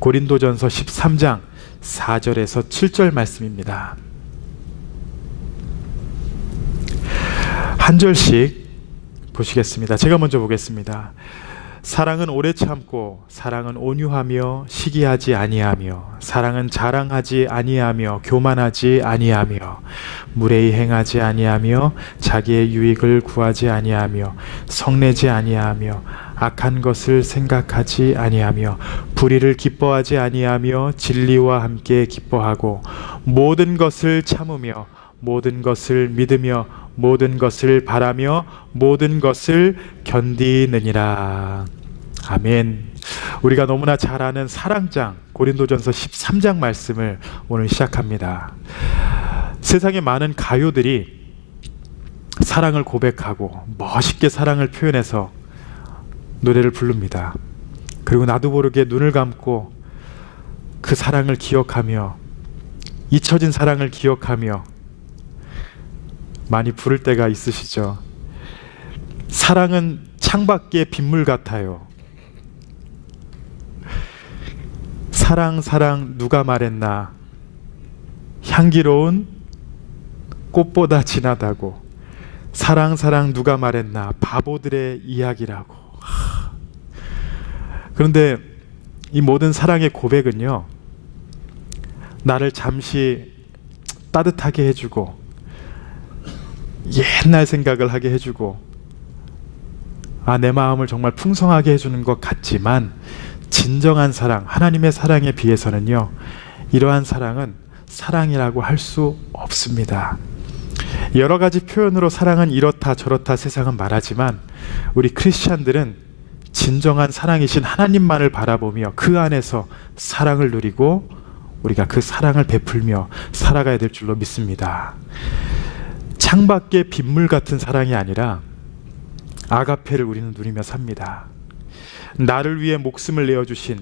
고린도전서 13장 4절에서 7절 말씀입니다. 한 절씩 보시겠습니다. 제가 먼저 보겠습니다. 사랑은 오래 참고, 사랑은 온유하며 시기하지 아니하며, 사랑은 자랑하지 아니하며 교만하지 아니하며, 무례히 행하지 아니하며, 자기의 유익을 구하지 아니하며, 성내지 아니하며, 악한 것을 생각하지 아니하며, 불의를 기뻐하지 아니하며, 진리와 함께 기뻐하고, 모든 것을 참으며, 모든 것을 믿으며, 모든 것을 바라며, 모든 것을 견디느니라. 아멘. 우리가 너무나 잘 아는 사랑장 고린도전서 13장 말씀을 오늘 시작합니다. 세상에 많은 가요들이 사랑을 고백하고 멋있게 사랑을 표현해서 노래를 부릅니다. 그리고 나도 모르게 눈을 감고 그 사랑을 기억하며, 잊혀진 사랑을 기억하며 많이 부를 때가 있으시죠. 사랑은 창밖의 빗물 같아요. 사랑 사랑 누가 말했나, 향기로운 꽃보다 진하다고. 사랑 사랑 누가 말했나, 바보들의 이야기라고. 그런데 이 모든 사랑의 고백은요, 나를 잠시 따뜻하게 해주고, 옛날 생각을 하게 해주고, 내 마음을 정말 풍성하게 해주는 것 같지만, 진정한 사랑, 하나님의 사랑에 비해서는요, 이러한 사랑은 사랑이라고 할 수 없습니다. 여러 가지 표현으로 사랑은 이렇다 저렇다 세상은 말하지만, 우리 크리스찬들은 진정한 사랑이신 하나님만을 바라보며 그 안에서 사랑을 누리고 우리가 그 사랑을 베풀며 살아가야 될 줄로 믿습니다. 창밖의 빗물 같은 사랑이 아니라 아가페를 우리는 누리며 삽니다. 나를 위해 목숨을 내어주신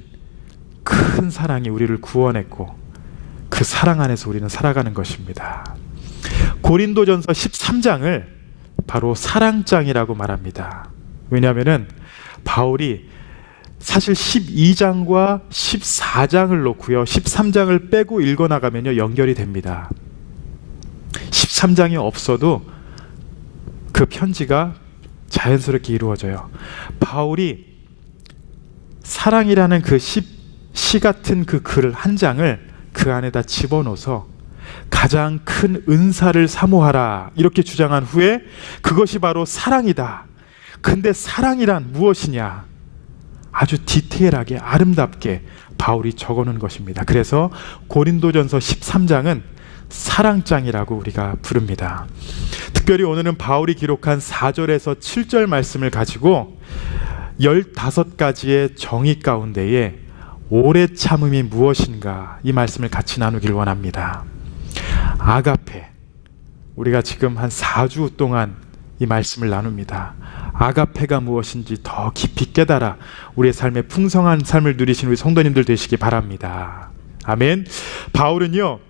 큰 사랑이 우리를 구원했고, 그 사랑 안에서 우리는 살아가는 것입니다. 고린도전서 13장을 바로 사랑장이라고 말합니다. 왜냐하면 바울이 사실 12장과 14장을 놓고요, 13장을 빼고 읽어나가면요 연결이 됩니다. 13장이 없어도 그 편지가 자연스럽게 이루어져요. 바울이 사랑이라는 그 시 같은 그 글 한 장을 그 안에다 집어넣어서 가장 큰 은사를 사모하라 이렇게 주장한 후에, 그것이 바로 사랑이다. 근데 사랑이란 무엇이냐, 아주 디테일하게 아름답게 바울이 적어놓은 것입니다. 그래서 고린도전서 13장은 사랑장이라고 우리가 부릅니다. 특별히 오늘은 바울이 기록한 4절에서 7절 말씀을 가지고 15가지의 정의 가운데에 오래 참음이 무엇인가, 이 말씀을 같이 나누길 원합니다. 아가페, 우리가 지금 한 4주 동안 이 말씀을 나눕니다. 아가페가 무엇인지 더 깊이 깨달아 우리의 삶에 풍성한 삶을 누리신 우리 성도님들 되시기 바랍니다. 아멘. 바울은요,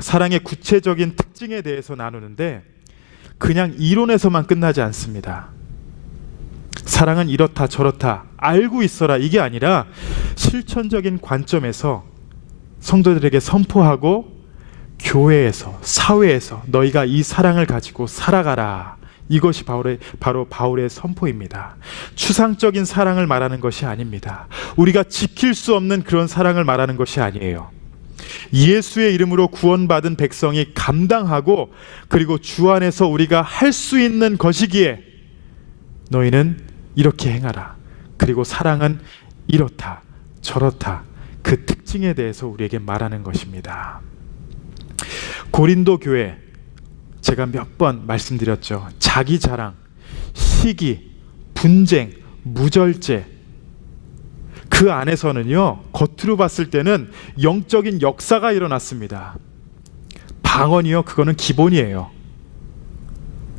사랑의 구체적인 특징에 대해서 나누는데 그냥 이론에서만 끝나지 않습니다. 사랑은 이렇다 저렇다 알고 있어라 이게 아니라 실천적인 관점에서 성도들에게 선포하고, 교회에서, 사회에서 너희가 이 사랑을 가지고 살아가라, 이것이 바로 바울의 선포입니다. 추상적인 사랑을 말하는 것이 아닙니다. 우리가 지킬 수 없는 그런 사랑을 말하는 것이 아니에요. 예수의 이름으로 구원받은 백성이 감당하고, 그리고 주 안에서 우리가 할 수 있는 것이기에 너희는 이렇게 행하라, 그리고 사랑은 이렇다 저렇다, 그 특징에 대해서 우리에게 말하는 것입니다. 고린도 교회, 제가 몇 번 말씀드렸죠. 자기 자랑, 시기, 분쟁, 무절제, 그 안에서는요, 겉으로 봤을 때는 영적인 역사가 일어났습니다. 방언이요, 그거는 기본이에요.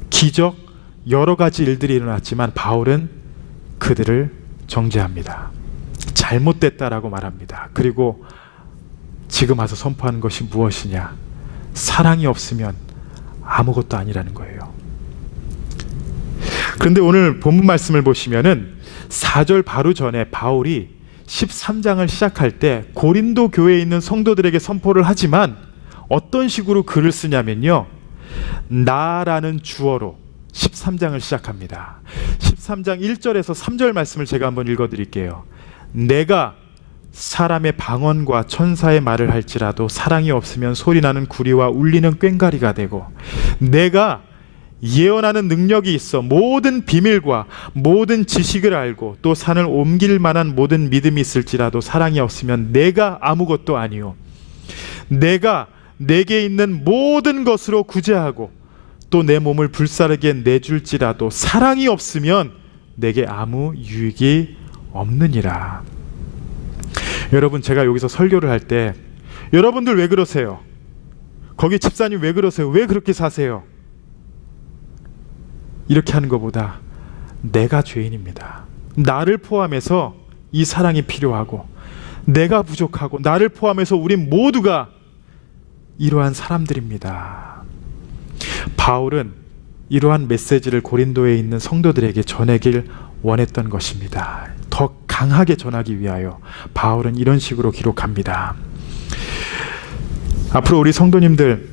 기적, 여러 가지 일들이 일어났지만 바울은 그들을 정죄합니다. 잘못됐다라고 말합니다. 그리고 지금 와서 선포하는 것이 무엇이냐, 사랑이 없으면 아무것도 아니라는 거예요. 그런데 오늘 본문 말씀을 보시면은 4절 바로 전에 바울이 13장을 시작할 때 고린도 교회에 있는 성도들에게 선포를 하지만 어떤 식으로 글을 쓰냐면요, 나라는 주어로 13장을 시작합니다. 13장 1절에서 3절 말씀을 제가 한번 읽어드릴게요. 내가 사람의 방언과 천사의 말을 할지라도 사랑이 없으면 소리나는 구리와 울리는 꽹과리가 되고, 내가 예언하는 능력이 있어 모든 비밀과 모든 지식을 알고 또 산을 옮길 만한 모든 믿음이 있을지라도 사랑이 없으면 내가 아무것도 아니요, 내가 내게 있는 모든 것으로 구제하고 또 내 몸을 불사르게 내줄지라도 사랑이 없으면 내게 아무 유익이 없느니라. 여러분, 제가 여기서 설교를 할 때 여러분들 왜 그러세요? 거기 집사님 왜 그러세요? 왜 그렇게 사세요? 이렇게 하는 것보다 내가 죄인입니다. 나를 포함해서 이 사랑이 필요하고 내가 부족하고 나를 포함해서 우린 모두가 이러한 사람들입니다. 바울은 이러한 메시지를 고린도에 있는 성도들에게 전하길 원했던 것입니다. 더 강하게 전하기 위하여 바울은 이런 식으로 기록합니다. 앞으로 우리 성도님들,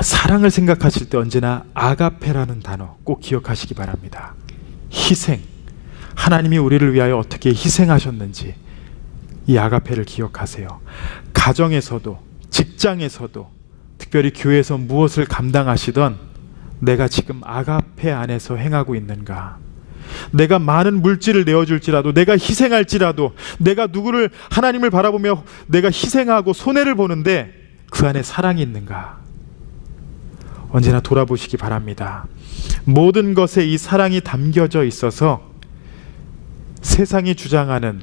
사랑을 생각하실 때 언제나 아가페라는 단어 꼭 기억하시기 바랍니다. 희생, 하나님이 우리를 위하여 어떻게 희생하셨는지 이 아가페를 기억하세요. 가정에서도 직장에서도 특별히 교회에서 무엇을 감당하시던 내가 지금 아가페 안에서 행하고 있는가? 내가 많은 물질을 내어줄지라도, 내가 희생할지라도, 내가 누구를, 하나님을 바라보며 내가 희생하고 손해를 보는데 그 안에 사랑이 있는가? 언제나 돌아보시기 바랍니다. 모든 것에 이 사랑이 담겨져 있어서 세상이 주장하는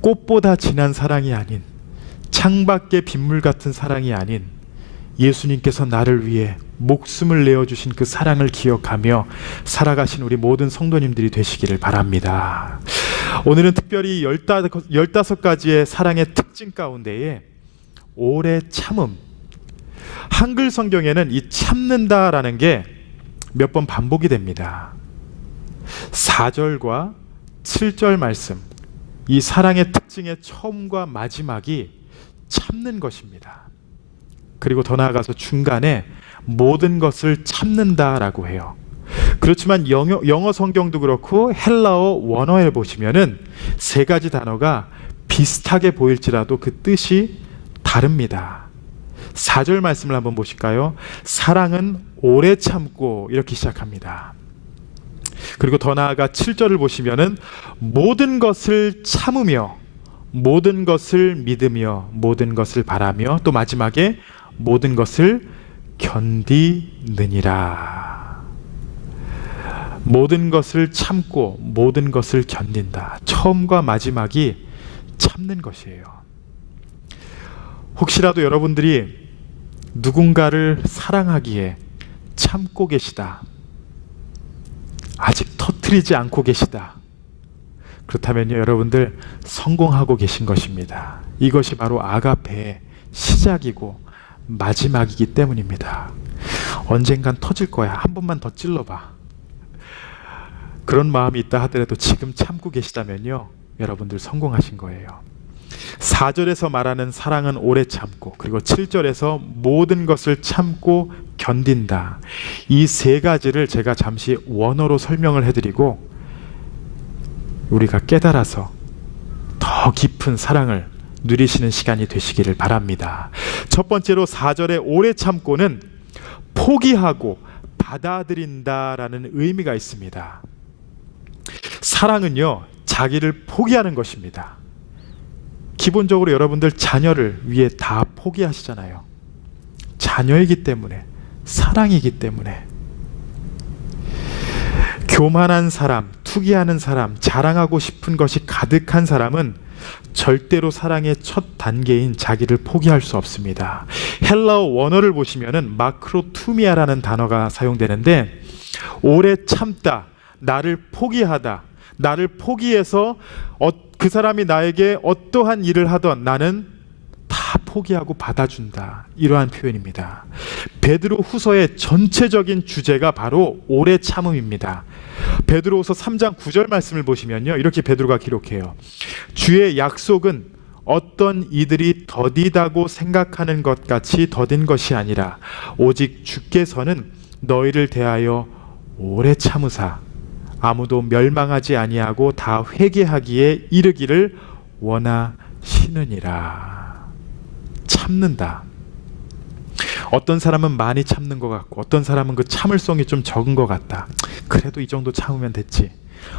꽃보다 진한 사랑이 아닌, 창밖의 빗물 같은 사랑이 아닌 예수님께서 나를 위해 목숨을 내어주신 그 사랑을 기억하며 살아가신 우리 모든 성도님들이 되시기를 바랍니다. 오늘은 특별히 15가지의 사랑의 특징 가운데에 오래 참음, 한글 성경에는 이 참는다라는 게 몇 번 반복이 됩니다. 4절과 7절 말씀, 이 사랑의 특징의 처음과 마지막이 참는 것입니다. 그리고 더 나아가서 중간에 모든 것을 참는다라고 해요. 그렇지만 영어 성경도 그렇고 헬라어 원어에 보시면은 세 가지 단어가 비슷하게 보일지라도 그 뜻이 다릅니다. 4절 말씀을 한번 보실까요? 사랑은 오래 참고, 이렇게 시작합니다. 그리고 더 나아가 7절을 보시면은 모든 것을 참으며, 모든 것을 믿으며, 모든 것을 바라며, 또 마지막에 모든 것을 견디느니라. 모든 것을 참고 모든 것을 견딘다. 처음과 마지막이 참는 것이에요. 혹시라도 여러분들이 누군가를 사랑하기에 참고 계시다, 아직 터뜨리지 않고 계시다, 그렇다면요, 여러분들 성공하고 계신 것입니다. 이것이 바로 아가페의 시작이고 마지막이기 때문입니다. 언젠간 터질 거야. 한 번만 더 찔러봐. 그런 마음이 있다 하더라도 지금 참고 계시다면요, 여러분들 성공하신 거예요. 4절에서 말하는 사랑은 오래 참고, 그리고 7절에서 모든 것을 참고 견딘다. 이 세 가지를 제가 잠시 원어로 설명을 해드리고 우리가 깨달아서 더 깊은 사랑을 누리시는 시간이 되시기를 바랍니다. 첫 번째로 4절의 오래 참고는 포기하고 받아들인다라는 의미가 있습니다. 사랑은요, 자기를 포기하는 것입니다. 기본적으로 여러분들 자녀를 위해 다 포기하시잖아요. 자녀이기 때문에, 사랑이기 때문에. 교만한 사람, 투기하는 사람, 자랑하고 싶은 것이 가득한 사람은 절대로 사랑의 첫 단계인 자기를 포기할 수 없습니다. 헬라어 원어를 보시면은 마크로투미아라는 단어가 사용되는데, 오래 참다, 나를 포기하다, 나를 포기해서 그 사람이 나에게 어떠한 일을 하던 나는 다 포기하고 받아준다, 이러한 표현입니다. 베드로 후서의 전체적인 주제가 바로 오래 참음입니다. 베드로후서 3장 9절 말씀을 보시면요, 이렇게 베드로가 기록해요. 주의 약속은 어떤 이들이 더디다고 생각하는 것 같이 더딘 것이 아니라 오직 주께서는 너희를 대하여 오래 참으사 아무도 멸망하지 아니하고 다 회개하기에 이르기를 원하시느니라. 참는다. 어떤 사람은 많이 참는 것 같고 어떤 사람은 그 참을성이 좀 적은 것 같다. 그래도 이 정도 참으면 됐지.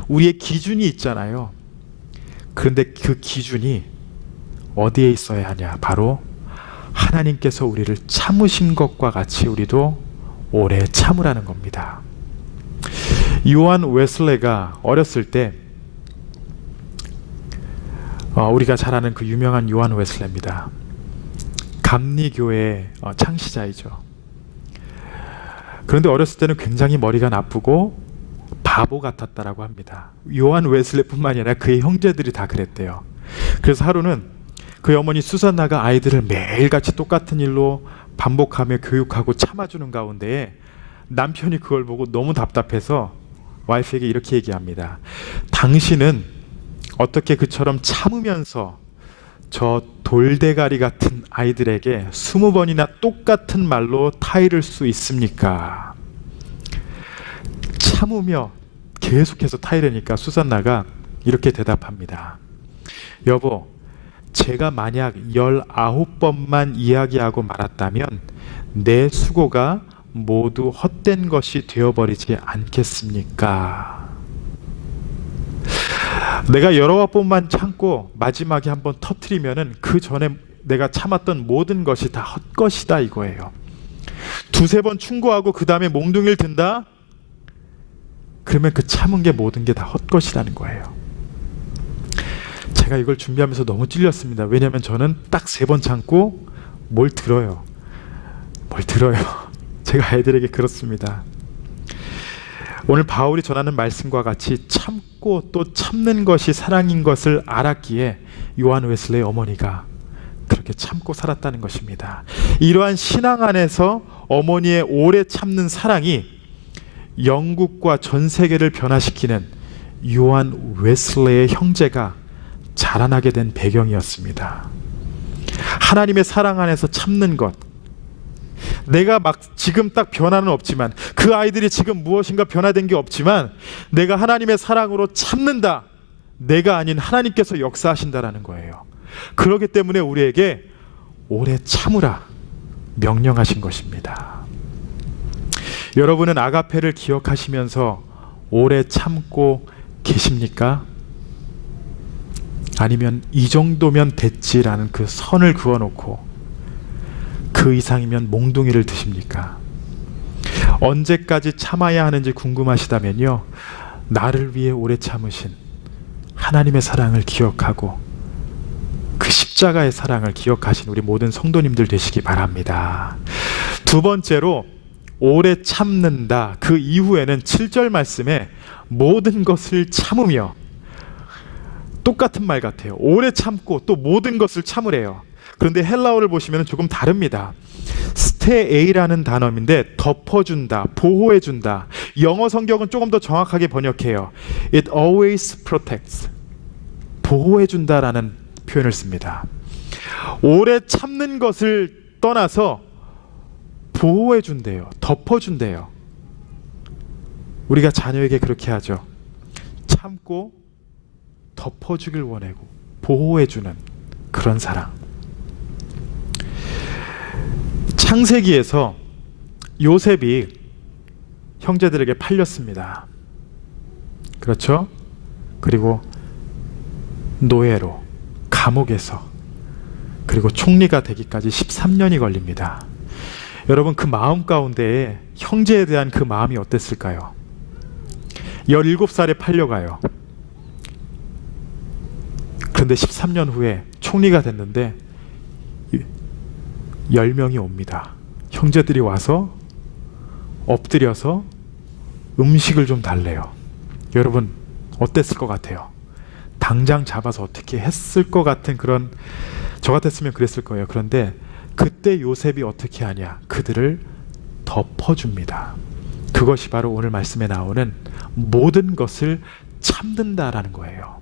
우리의 기준이 있잖아요. 그런데 그 기준이 어디에 있어야 하냐? 바로 하나님께서 우리를 참으신 것과 같이 우리도 오래 참으라는 겁니다. 요한 웨슬레가 어렸을 때, 우리가 잘 아는 그 유명한 요한 웨슬레입니다. 감리교의 창시자이죠. 그런데 어렸을 때는 굉장히 머리가 나쁘고 바보 같았다라고 합니다. 요한 웨슬레뿐만 아니라 그의 형제들이 다 그랬대요. 그래서 하루는 그의 어머니 수산나가 아이들을 매일같이 똑같은 일로 반복하며 교육하고 참아주는 가운데에 남편이 그걸 보고 너무 답답해서 와이프에게 이렇게 얘기합니다. 당신은 어떻게 그처럼 참으면서 저 돌대가리 같은 아이들에게 20번이나 똑같은 말로 타이를 수 있습니까? 참으며 계속해서 타이르니까 수산나가 이렇게 대답합니다. 여보, 제가 만약 19번만 이야기하고 말았다면 내 수고가 모두 헛된 것이 되어버리지 않겠습니까? 내가 19번만 참고 마지막에 한번 터뜨리면은 그 전에 내가 참았던 모든 것이 다 헛것이다 이거예요. 두세 번 충고하고 그 다음에 몽둥이를 든다? 그러면 그 참은 게 모든 게 다 헛것이라는 거예요. 제가 이걸 준비하면서 너무 찔렸습니다. 왜냐하면 저는 딱 3번 참고 뭘 들어요. 제가 아이들에게 그렇습니다. 오늘 바울이 전하는 말씀과 같이 참고 또 참는 것이 사랑인 것을 알았기에 요한 웨슬레의 어머니가 그렇게 참고 살았다는 것입니다. 이러한 신앙 안에서 어머니의 오래 참는 사랑이 영국과 전 세계를 변화시키는 요한 웨슬레의 형제가 자라나게 된 배경이었습니다. 하나님의 사랑 안에서 참는 것, 내가 막 지금 딱 변화는 없지만 그 아이들이 지금 무엇인가 변화된 게 없지만 내가 하나님의 사랑으로 참는다. 내가 아닌 하나님께서 역사하신다라는 거예요. 그렇기 때문에 우리에게 오래 참으라 명령하신 것입니다. 여러분은 아가페를 기억하시면서 오래 참고 계십니까? 아니면 이 정도면 됐지라는 그 선을 그어놓고 그 이상이면 몽둥이를 드십니까? 언제까지 참아야 하는지 궁금하시다면요, 나를 위해 오래 참으신 하나님의 사랑을 기억하고 그 십자가의 사랑을 기억하신 우리 모든 성도님들 되시기 바랍니다. 두 번째로 오래 참는다. 그 이후에는 7절 말씀에 모든 것을 참으며, 똑같은 말 같아요. 오래 참고 또 모든 것을 참으래요. 그런데 헬라어를 보시면 조금 다릅니다. 스테에이라는 단어인데 덮어준다, 보호해준다. 영어 성경은 조금 더 정확하게 번역해요. It always protects. 보호해준다라는 표현을 씁니다. 오래 참는 것을 떠나서 보호해준대요. 덮어준대요. 우리가 자녀에게 그렇게 하죠. 참고 덮어주길 원하고 보호해주는 그런 사랑. 창세기에서 요셉이 형제들에게 팔렸습니다. 그렇죠? 그리고 노예로, 감옥에서, 그리고 총리가 되기까지 13년이 걸립니다. 여러분, 그 마음 가운데에 형제에 대한 그 마음이 어땠을까요? 17살에 팔려가요. 그런데 13년 후에 총리가 됐는데 10명이 옵니다. 형제들이 와서 엎드려서 음식을 좀 달래요. 여러분, 어땠을 것 같아요? 당장 잡아서 어떻게 했을 것 같은 그런, 저 같았으면 그랬을 거예요. 그런데 그때 요셉이 어떻게 하냐? 그들을 덮어줍니다. 그것이 바로 오늘 말씀에 나오는 모든 것을 참는다라는 거예요.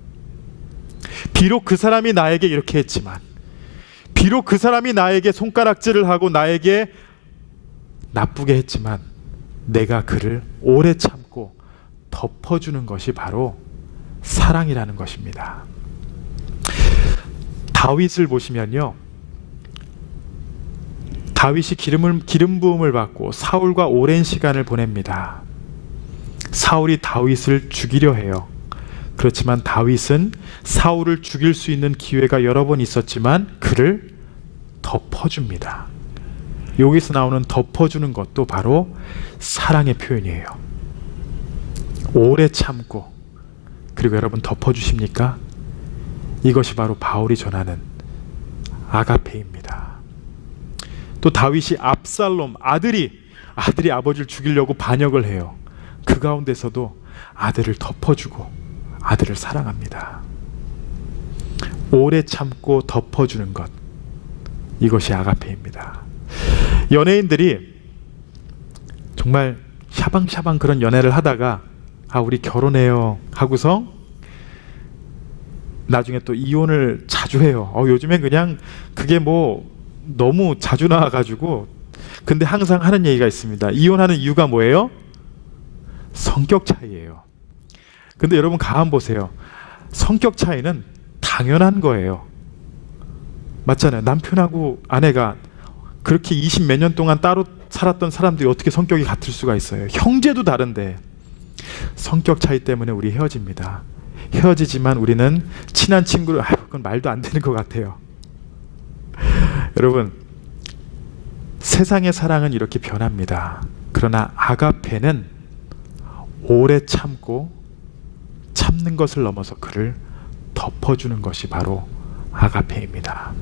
비록 그 사람이 나에게 이렇게 했지만, 비록 그 사람이 나에게 손가락질을 하고 나에게 나쁘게 했지만, 내가 그를 오래 참고 덮어주는 것이 바로 사랑이라는 것입니다. 다윗을 보시면요, 다윗이 기름 부음을 받고 사울과 오랜 시간을 보냅니다. 사울이 다윗을 죽이려 해요. 그렇지만 다윗은 사울을 죽일 수 있는 기회가 여러 번 있었지만 그를 덮어줍니다. 여기서 나오는 덮어주는 것도 바로 사랑의 표현이에요. 오래 참고, 그리고 여러분 덮어주십니까? 이것이 바로 바울이 전하는 아가페입니다. 또 다윗이 압살롬, 아들이 아버지를 죽이려고 반역을 해요. 그 가운데서도 아들을 덮어주고 아들을 사랑합니다. 오래 참고 덮어주는 것, 이것이 아가페입니다. 연예인들이 정말 샤방샤방 그런 연애를 하다가 우리 결혼해요 하고서 나중에 또 이혼을 자주 해요. 요즘엔 그냥 그게 뭐 너무 자주 나와가지고. 근데 항상 하는 얘기가 있습니다. 이혼하는 이유가 뭐예요? 성격 차이예요. 근데 여러분 가만 보세요. 성격 차이는 당연한 거예요. 맞잖아요. 남편하고 아내가 그렇게 20 몇 년 동안 따로 살았던 사람들이 어떻게 성격이 같을 수가 있어요? 형제도 다른데. 성격 차이 때문에 우리 헤어집니다. 헤어지지만 우리는 친한 친구를, 그건 말도 안 되는 것 같아요. 여러분, 세상의 사랑은 이렇게 변합니다. 그러나 아가페는 오래 참고 참는 것을 넘어서 그를 덮어주는 것이 바로 아가페입니다.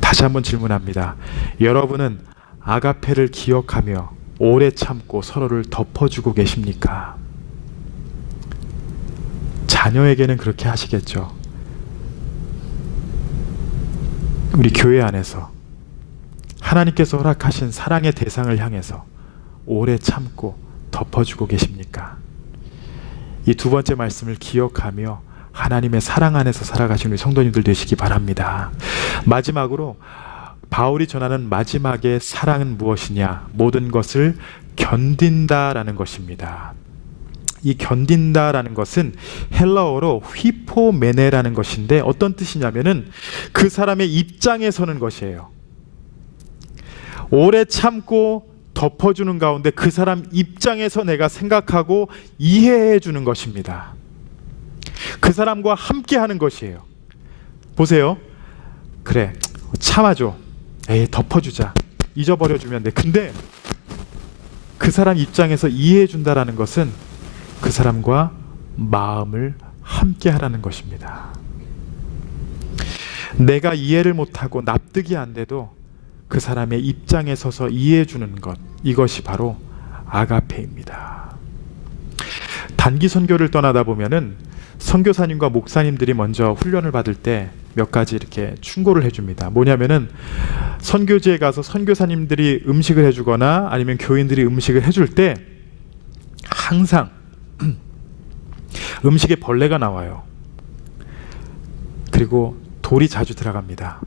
다시 한번 질문합니다. 여러분은 아가페를 기억하며 오래 참고 서로를 덮어주고 계십니까? 자녀에게는 그렇게 하시겠죠. 우리 교회 안에서 하나님께서 허락하신 사랑의 대상을 향해서 오래 참고 덮어주고 계십니까? 이 두 번째 말씀을 기억하며 하나님의 사랑 안에서 살아가시는 우리 성도님들 되시기 바랍니다. 마지막으로 바울이 전하는 마지막의 사랑은 무엇이냐? 모든 것을 견딘다라는 것입니다. 이 견딘다라는 것은 헬라어로 휘포메네라는 것인데 어떤 뜻이냐면은 그 사람의 입장에 서는 것이에요. 오래 참고 덮어주는 가운데 그 사람 입장에서 내가 생각하고 이해해 주는 것입니다. 그 사람과 함께 하는 것이에요. 보세요. 그래, 참아줘. 덮어주자. 잊어버려 주면 돼. 근데 그 사람 입장에서 이해해 준다라는 것은 그 사람과 마음을 함께 하라는 것입니다. 내가 이해를 못하고 납득이 안 돼도 그 사람의 입장에 서서 이해해 주는 것, 이것이 바로 아가페입니다. 단기 선교를 떠나다 보면은 선교사님과 목사님들이 먼저 훈련을 받을 때 몇 가지 이렇게 충고를 해줍니다. 뭐냐면은 선교지에 가서 선교사님들이 음식을 해주거나 아니면 교인들이 음식을 해줄 때 항상 음식에 벌레가 나와요. 그리고 돌이 자주 들어갑니다.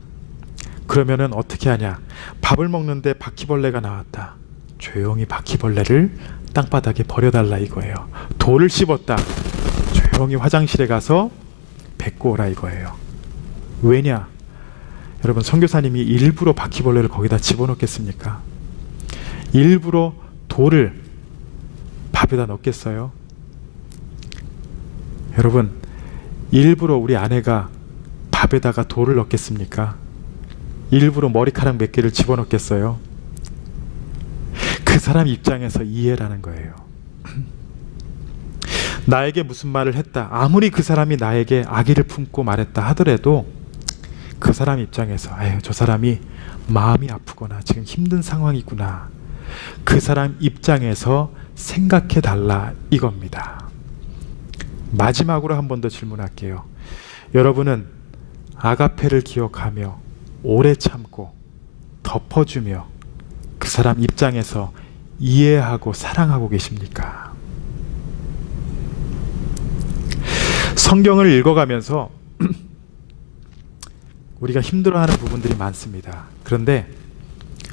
그러면은 어떻게 하냐? 밥을 먹는데 바퀴벌레가 나왔다. 조용히 바퀴벌레를 땅바닥에 버려달라 이거예요. 돌을 씹었다. 조용히 화장실에 가서 뱉고 오라 이거예요. 왜냐? 여러분, 선교사님이 일부러 바퀴벌레를 거기다 집어넣겠습니까? 일부러 돌을 밥에다 넣겠어요? 여러분, 일부러 우리 아내가 밥에다가 돌을 넣겠습니까? 일부러 머리카락 몇 개를 집어넣겠어요? 그 사람 입장에서 이해라는 거예요. 나에게 무슨 말을 했다. 아무리 그 사람이 나에게 악의를 품고 말했다 하더라도 그 사람 입장에서 저 사람이 마음이 아프거나 지금 힘든 상황이구나. 그 사람 입장에서 생각해 달라 이겁니다. 마지막으로 한 번 더 질문할게요. 여러분은 아가페를 기억하며 오래 참고 덮어주며 그 사람 입장에서 이해하고 사랑하고 계십니까? 성경을 읽어가면서 우리가 힘들어하는 부분들이 많습니다. 그런데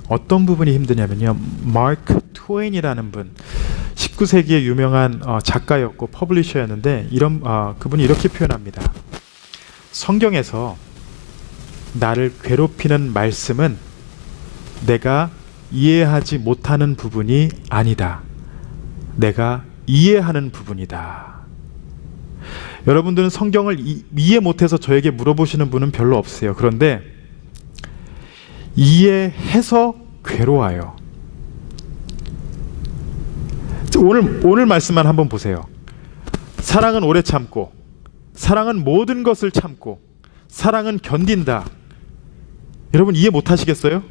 어떤 부분이 힘드냐면요, 마크 트웨인이라는 분, 19세기의 유명한 작가였고 퍼블리셔였는데 그분이 이렇게 표현합니다. 성경에서 나를 괴롭히는 말씀은 내가 이해하지 못하는 부분이 아니다. 내가 이해하는 부분이다. 여러분들은 성경을 이해 못해서 저에게 물어보시는 분은 별로 없어요. 그런데 이해해서 괴로워요. 오늘 말씀만 한번 보세요. 사랑은 오래 참고, 사랑은 모든 것을 참고, 사랑은 견딘다. 여러분 이해 못하시겠어요?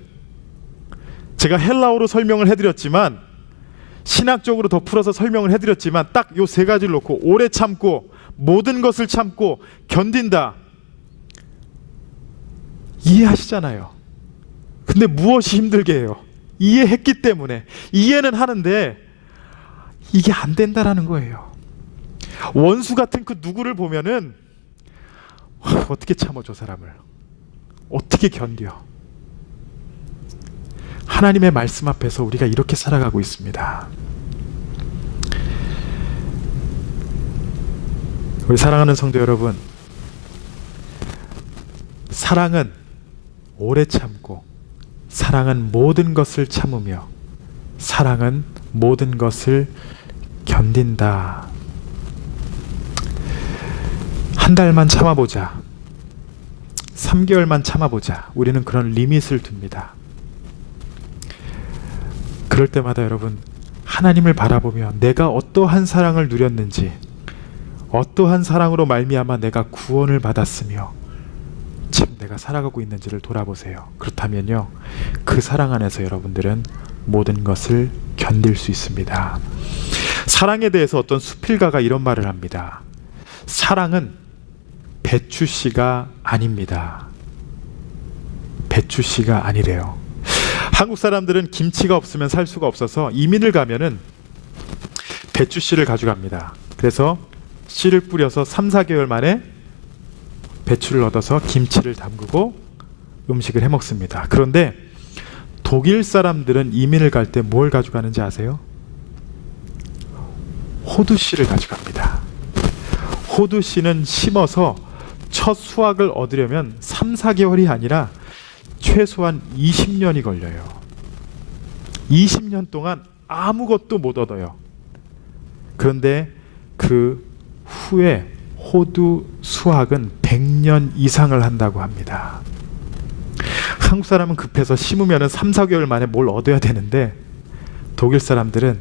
제가 헬라어로 설명을 해드렸지만, 신학적으로 더 풀어서 설명을 해드렸지만, 딱 요 세 가지를 놓고 오래 참고, 모든 것을 참고, 견딘다. 이해하시잖아요. 근데 무엇이 힘들게 해요? 이해했기 때문에. 이해는 하는데 이게 안 된다라는 거예요. 원수 같은 그 누구를 보면은 어떻게 참아, 저 사람을 어떻게 견뎌? 하나님의 말씀 앞에서 우리가 이렇게 살아가고 있습니다. 우리 사랑하는 성도 여러분, 사랑은 오래 참고, 사랑은 모든 것을 참으며, 사랑은 모든 것을 견딘다. 한 달만 참아보자, 3개월만 참아보자. 우리는 그런 리밋을 둡니다. 그럴 때마다 여러분, 하나님을 바라보며 내가 어떠한 사랑을 누렸는지, 어떠한 사랑으로 말미암아 내가 구원을 받았으며 지금 내가 살아가고 있는지를 돌아보세요. 그렇다면요, 그 사랑 안에서 여러분들은 모든 것을 견딜 수 있습니다. 사랑에 대해서 어떤 수필가가 이런 말을 합니다. 사랑은 배추씨가 아닙니다. 배추씨가 아니래요. 한국 사람들은 김치가 없으면 살 수가 없어서 이민을 가면은 배추씨를 가져갑니다. 그래서 씨를 뿌려서 3, 4개월 만에 배추를 얻어서 김치를 담그고 음식을 해 먹습니다. 그런데 독일 사람들은 이민을 갈 때 뭘 가져가는지 아세요? 호두씨를 가져갑니다. 호두씨는 심어서 첫 수확을 얻으려면 3, 4개월이 아니라 최소한 20년이 걸려요. 20년 동안 아무것도 못 얻어요. 그런데 그 후에 호두 수확은 100년 이상을 한다고 합니다. 한국 사람은 급해서 심으면 3, 4개월 만에 뭘 얻어야 되는데, 독일 사람들은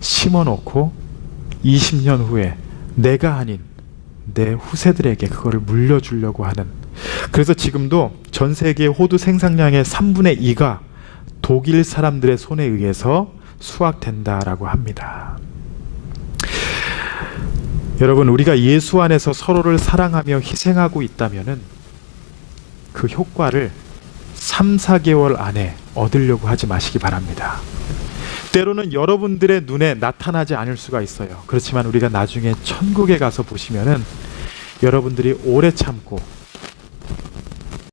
심어놓고 20년 후에 내가 아닌 내 후세들에게 그거를 물려주려고 하는, 그래서 지금도 전 세계 호두 생산량의 3분의 2가 독일 사람들의 손에 의해서 수확된다라고 합니다. 여러분, 우리가 예수 안에서 서로를 사랑하며 희생하고 있다면은 그 효과를 3, 4개월 안에 얻으려고 하지 마시기 바랍니다. 때로는 여러분들의 눈에 나타나지 않을 수가 있어요. 그렇지만 우리가 나중에 천국에 가서 보시면은 여러분들이 오래 참고